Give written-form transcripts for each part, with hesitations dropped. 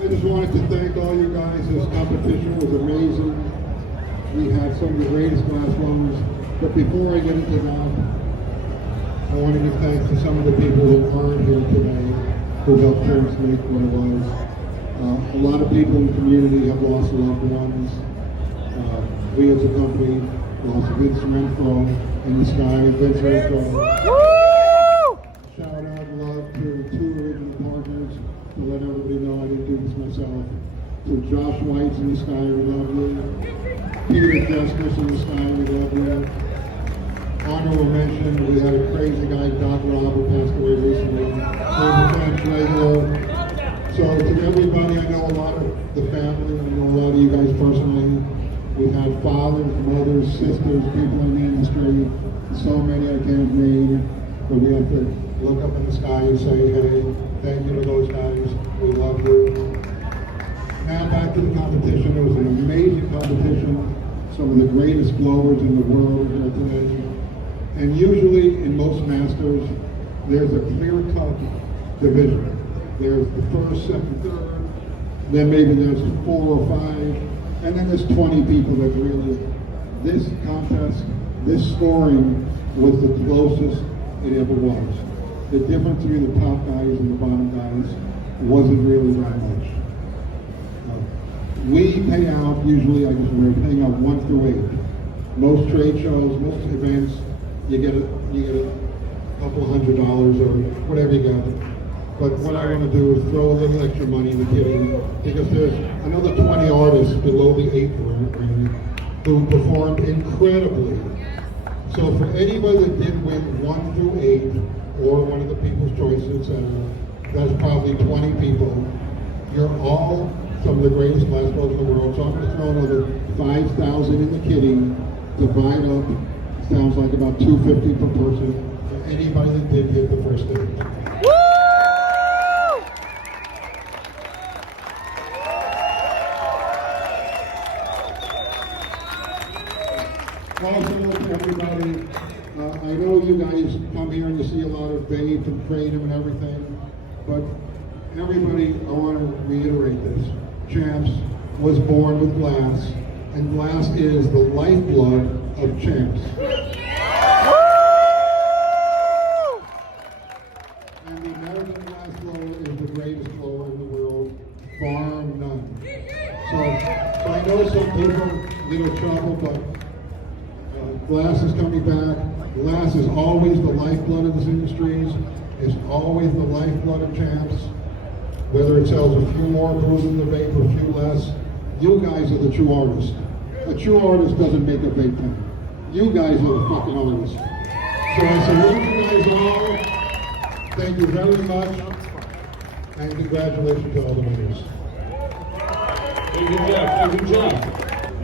I just wanted to thank all you guys. This competition was amazing. We had some of the greatest glass blowers. But before I get into that, I want to give thanks to some of the people who aren't here today, who helped Champs make what it was. A lot of people in the community have lost loved ones. We as a company lost Vince Renfro in the sky. Vince Renfro. Shout out and love to two original partners to let everybody know I didn't do this myself. To Josh White's in the sky, we love you. Peter Justice in the sky, we love you. Honorable mention, we had a crazy guy, Doc Rob, who passed away recently. So to everybody, I know a lot of the family, I know a lot of you guys personally. We've had fathers, mothers, sisters, people in the industry, so many I can't name, but we have to look up in the sky and say, hey, thank you to those guys, we love you. Now back to the competition. It was an amazing competition. Some of the greatest blowers in the world here today. And usually in most masters, there's a clear-cut division. There's the first, second, third, then maybe there's 4 or 5, and then there's 20 people that really, this contest, this scoring was the closest it ever was. The difference between the top guys and the bottom guys wasn't really that much. We pay out, usually, we're paying out 1 through 8. Most trade shows, most events, you get a couple $100 or whatever you got. But what I want to do is throw a little extra money in the kitty, because there's another 20 artists below the 8 ring who performed incredibly. So for anybody that did win 1 through 8, or one of the People's Choices, that's probably 20 people. You're all some of the greatest glass blowers in the world. So I'm going to throw another 5,000 in the kitty, divide up. Sounds like about $250 per person for anybody that did hit the first stage. Also to everybody, I know you guys come here and you see a lot of Babe and Kratom and everything, but everybody, I want to reiterate this. Champs was born with glass, and glass is the lifeblood of Champs. And the American glass blower is the greatest blower in the world, bar none. So I know some people are a little trouble, but glass is coming back. Glass is always the lifeblood of this industry. It's always the lifeblood of Champs. Whether it sells a few more brews in the vape or a few less, you guys are the true artists. A true artist doesn't make a vape pen. You guys are the fucking artists. So I salute you guys all. Thank you very much. And congratulations to all the winners. Thank you, Jeff. Thank you, Jeff.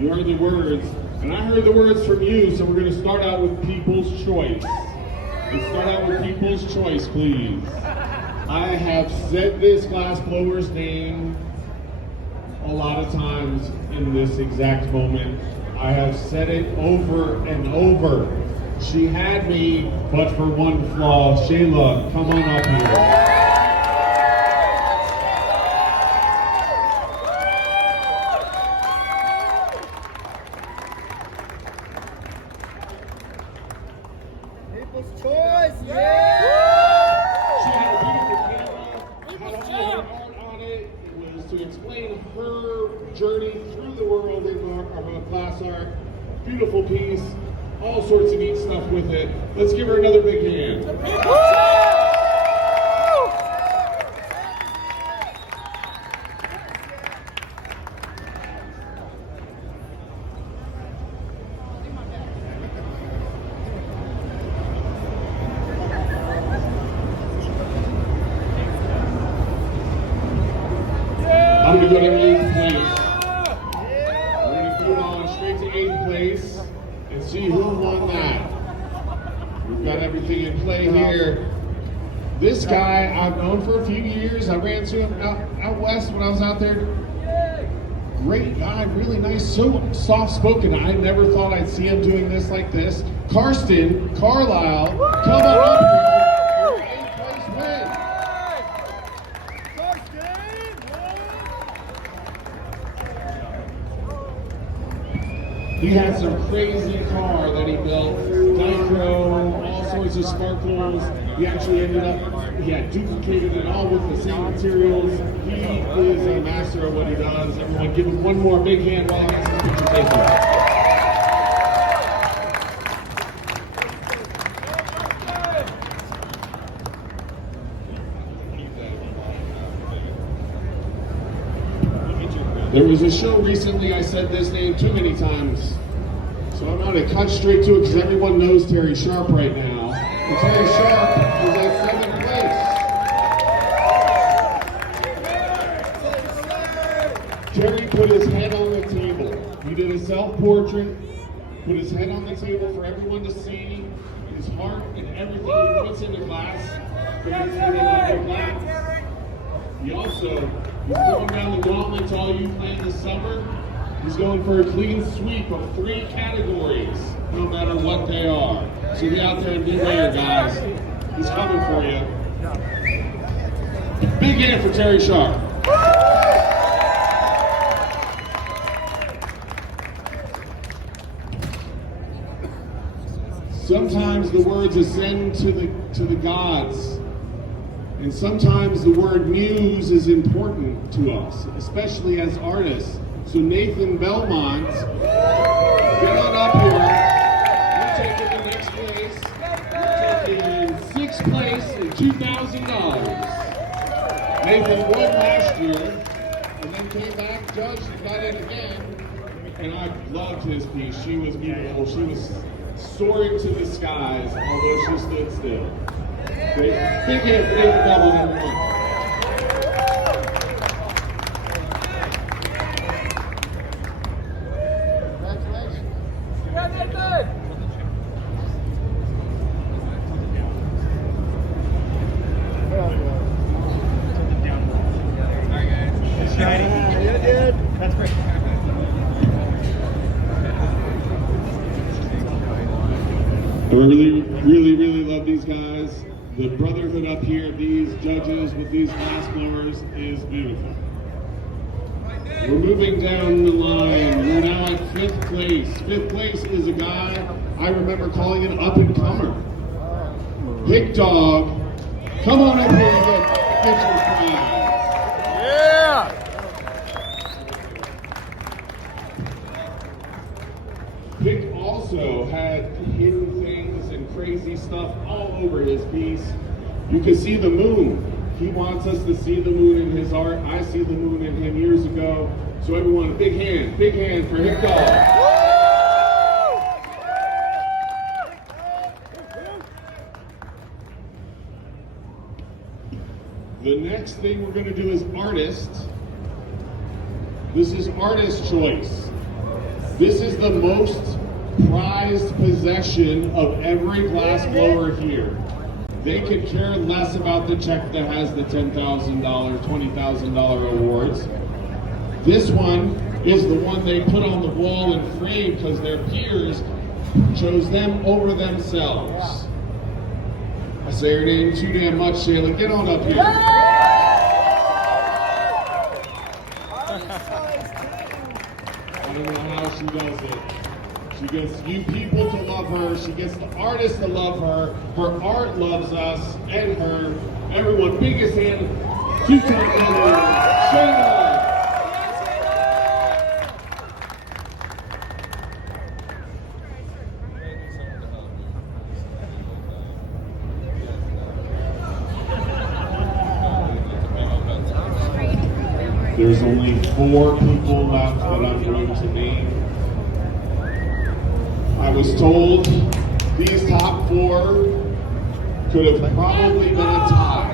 You heard the words. And I heard the words from you, so we're going to start out with People's Choice. Let's start out with People's Choice, please. I have said this glass blower's name a lot of times in this exact moment. I have said it over and over. She had me, but for one flaw. Shayla, come on up here. People's Choice, yeah! She had a beautiful camera, had all her art on it. It was to explain her journey through the world of glass art. Beautiful piece, all sorts of neat stuff with it. Let's give her another big hand. I'm going to go to 8th place. We're going to go on straight to 8th place and see who won that. We've got everything in play here. This guy I've known for a few years. I ran into him out west when I was out there. Great guy, really nice, so soft-spoken. I never thought I'd see him doing this like this. Karsten Carlisle, come on up here. He had some crazy car that he built, Dichro, all sorts of sparkles. He actually ended up, he had duplicated it all with the same materials. He is a master of what he does. Everyone give him one more big hand while he gets his picture taken. There was a show recently, I said this name too many times, so I'm going to cut straight to it because everyone knows Terry Sharp right now. And Terry Sharp is at 7th place. Terry put his head on the table. He did a self-portrait, put his head on the table for everyone to see, his heart and everything he puts in the glass. He also he's going down the gauntlet to all you playing this summer. He's going for a clean sweep of 3 categories, no matter what they are. So be out there and be ready, guys. He's coming for you. Big hand for Terry Sharp. Sometimes the words ascend to the gods. And sometimes the word muse is important to us, especially as artists. So Nathan Belmont, get on up here. You're taking the next place. You're taking 6th place and $2,000. Nathan won last year, and then came back, judged, and got in again. And I loved his piece. She was beautiful. She was soaring to the skies, although she stood still. Big hand for Nathan Belmont, everyone. I really love these guys. The brotherhood up here, these judges with these glass blowers is beautiful. We're moving down the line. We're now at 5th place. 5th place is a guy I remember calling an up-and-comer. Hick Dog, come on up here and get your prize. Yeah! Hick also had hidden things and crazy stuff all over his piece. You can see the moon. He wants us to see the moon in his art. I see the moon in him years ago. So everyone, a big hand for Hick Dog. The next thing we're going to do is artist. This is artist choice. This is the most prized possession of every glass blower here. They could care less about the check that has the $10,000, $20,000 awards. This one is the one they put on the wall and frame because their peers chose them over themselves. I say your name too damn much, Shayla. Get on up here. I don't know how she does it. She gets you people to love her. She gets the artists to love her. Her art loves us and her. Everyone, biggest hand. 2-time winner, Shayla. There's only 4 people left that I'm going to name. I was told these top 4 could have probably been a tie.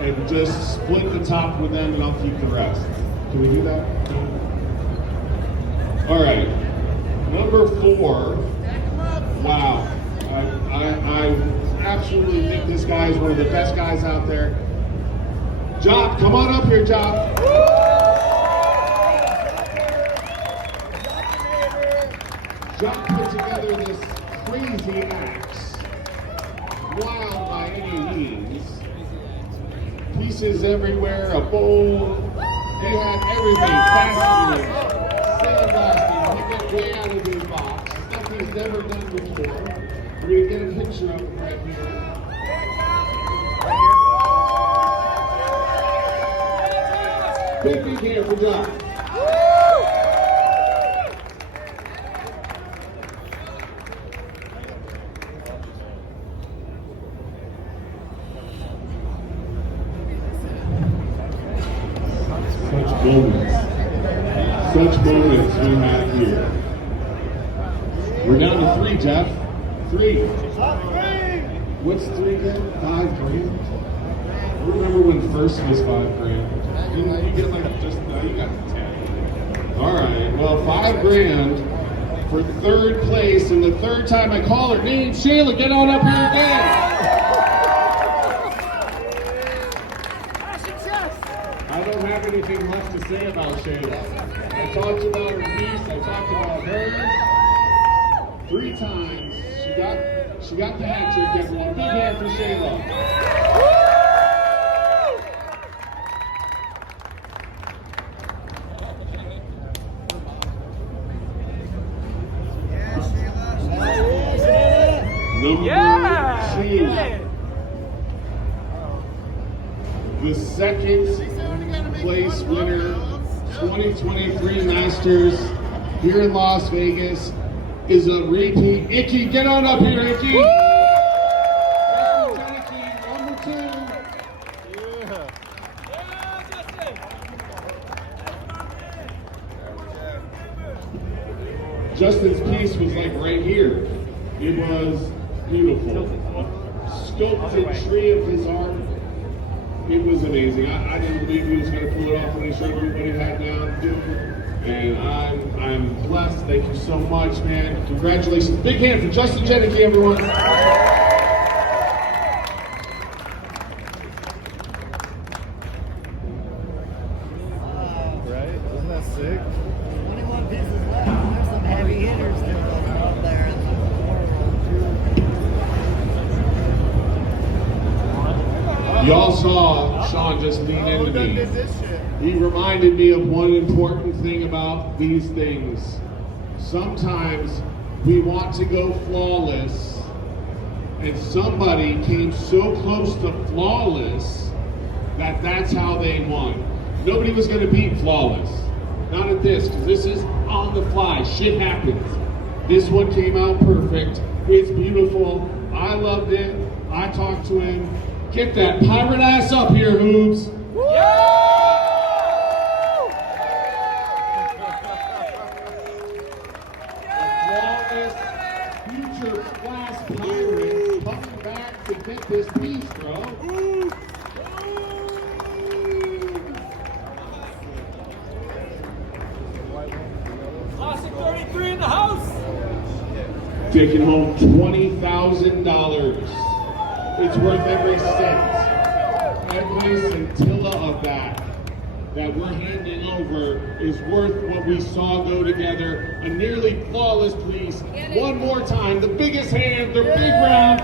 And just split the top with them and I'll keep the rest. Can we do that? All right. Number 4. Wow. I absolutely think this guy is one of the best guys out there. Jock, come on up here, Jock. Jock put together this crazy axe. Wild by any means. Pieces everywhere, a bowl. He had everything. Fascinating. Sandblasting. way out of his box, stuff he's never done before. We're going to get a picture of him right here. Big hand for Josh. Such moments we have here. We're down to 3, Jeff. 3. What's 3 again? 5 grand? Remember when first was 5 grand? You get like just, no, you got the 10. All right, well, 5 grand for 3rd place, and the 3rd time I call her name, Shayla, get on up here again. I don't have anything left to say about Shayla. I talked about her piece, I talked about her. 3 times. She got the hat trick, everyone. Big hand for Shayla. Number 2. The 2nd place winner, 2023 Masters here in Las Vegas, is a repeat. Icky, get on up here, Icky. Number 2. Justin's piece was like right here. It was beautiful. Sculpted tree of his art. It was amazing. I didn't believe he was going to pull it off when he showed me what he had down to do. And I'm blessed. Thank you so much, man. Congratulations. Big hand for Justin Jenneke, everyone. Right? Isn't that sick? 21 pieces left. There's some heavy hitters still going up there. Y'all saw Sean just lean into me. He reminded me of one important thing about these things. Sometimes we want to go flawless, and somebody came so close to flawless that that's how they won. Nobody was going to beat flawless. Not at this, because this is on the fly. Shit happens. This one came out perfect. It's beautiful. I loved it. I talked to him. Get that pirate ass up here, Hoobs. Flawless, future class pirates coming back to get this piece, bro. Classic 33 in the house. Taking home $20,000. It's worth every cent. Every scintilla of that we're handing over is worth what we saw go together. A nearly flawless piece. One more time, the biggest hand, the big round.